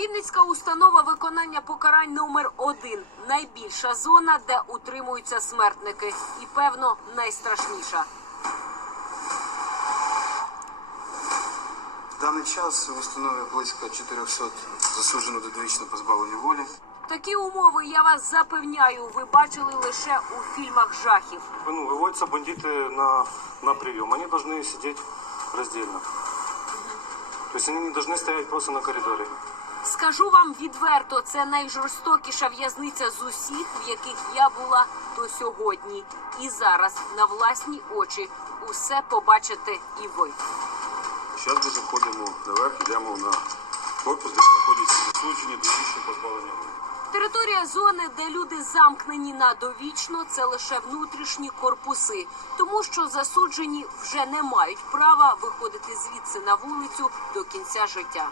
Вінницька установа виконання покарань номер 1 найбільша зона, де утримуються смертники, і певно найстрашніша. В даний час в установі близько 400 засуджено до довічного позбавлення волі. Такі умови я вас запевняю, ви бачили лише у фільмах жахів. Ну, выводятся бандиты на, на прием. Они должны сидеть раздельно. То есть они не должны стоять просто на коридоре. Скажу вам відверто, це найжорстокіша в'язниця з усіх, в яких я була до сьогодні. І зараз на власні очі усе побачите і ви. Зараз ми заходимо наверх, йдемо на корпус, де знаходяться засуджені до вічного позбавлення. Територія зони, де люди замкнені на довічно, це лише внутрішні корпуси, тому що засуджені вже не мають права виходити звідси на вулицю до кінця життя.